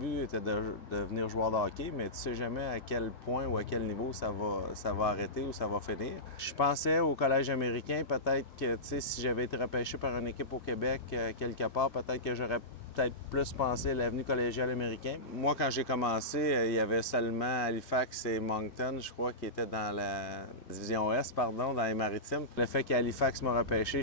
but était de devenir joueur de hockey, mais tu sais jamais à quel point ou à quel niveau ça va arrêter ou ça va finir. Je pensais au collège américain, peut-être que si j'avais été repêché par une équipe au Québec quelque part, peut-être que j'aurais peut-être plus pensé à l'avenue collégiale américain. Moi, quand j'ai commencé, il y avait seulement Halifax et Moncton, je crois, qui étaient dans la division Est, pardon, dans les Maritimes. Le fait qu'Halifax m'a repêché,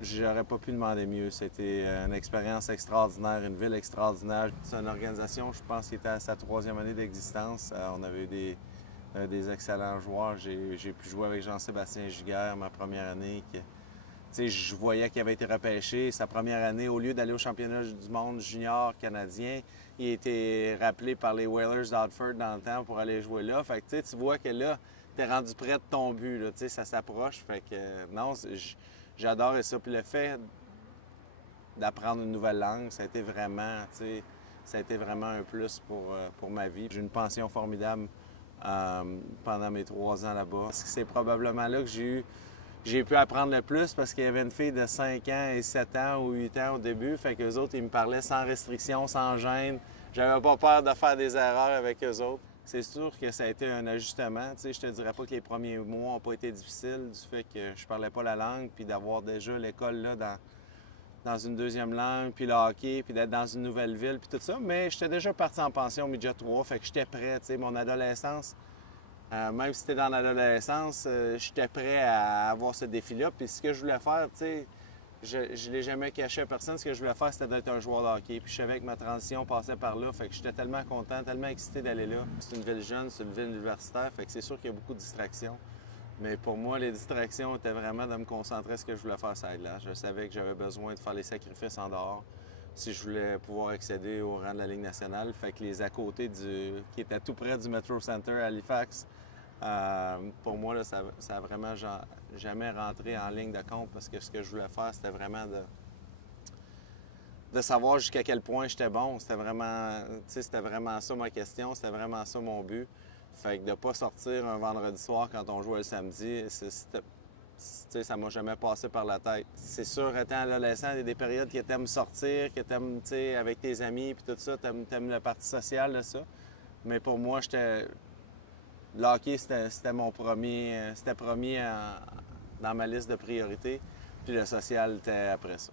j'aurais pas pu demander mieux. C'était une expérience extraordinaire, une ville extraordinaire. C'est une organisation, je pense, qui était à sa 3e année d'existence. On avait eu des excellents joueurs. J'ai pu jouer avec Jean-Sébastien Giguère ma première année. Je voyais qu'il avait été repêché. Sa première année, au lieu d'aller au championnat du monde junior canadien, il a été rappelé par les Whalers d'Hartford dans le temps pour aller jouer là. Fait que tu vois que là, tu es rendu près de ton but. Là, ça s'approche. Fait que non, j'adore ça. Puis le fait d'apprendre une nouvelle langue, ça a été vraiment un plus pour ma vie. J'ai une pension formidable pendant mes 3 ans là-bas. C'est probablement là que j'ai pu apprendre le plus parce qu'il y avait une fille de 5 ans et 7 ans ou 8 ans au début. Fait qu'eux autres, ils me parlaient sans restriction, sans gêne. J'avais pas peur de faire des erreurs avec eux autres. C'est sûr que ça a été un ajustement. Je te dirais pas que les premiers mois n'ont pas été difficiles du fait que je parlais pas la langue, puis d'avoir déjà l'école là dans une deuxième langue, puis le hockey, puis d'être dans une nouvelle ville, puis tout ça. Mais j'étais déjà parti en pension au midget 3, fait que j'étais prêt. Mon adolescence, même si c'était dans l'adolescence, j'étais prêt à avoir ce défi-là. Puis ce que je voulais faire, je ne l'ai jamais caché à personne. Ce que je voulais faire, c'était d'être un joueur de hockey. Puis je savais que ma transition passait par là. Fait que j'étais tellement content, tellement excité d'aller là. C'est une ville jeune, c'est une ville universitaire. Fait que c'est sûr qu'il y a beaucoup de distractions. Mais pour moi, les distractions étaient vraiment de me concentrer sur ce que je voulais faire ça là. Je savais que j'avais besoin de faire les sacrifices en dehors si je voulais pouvoir accéder au rang de la Ligue nationale. Fait que les à côté qui étaient tout près du Metro Center à Halifax, pour moi, là, ça a vraiment jamais rentré en ligne de compte parce que ce que je voulais faire, c'était vraiment de savoir jusqu'à quel point j'étais bon. C'était vraiment ça ma question, c'était vraiment ça mon but. Fait que de ne pas sortir un vendredi soir quand on jouait le samedi, ça m'a jamais passé par la tête. C'est sûr, étant adolescent, il y a des périodes que tu aimes sortir, que tu aimes, avec tes amis, puis tout ça, tu aimes la partie sociale de ça. Mais pour moi, le hockey, c'était mon premier, dans ma liste de priorités, puis le social était après ça.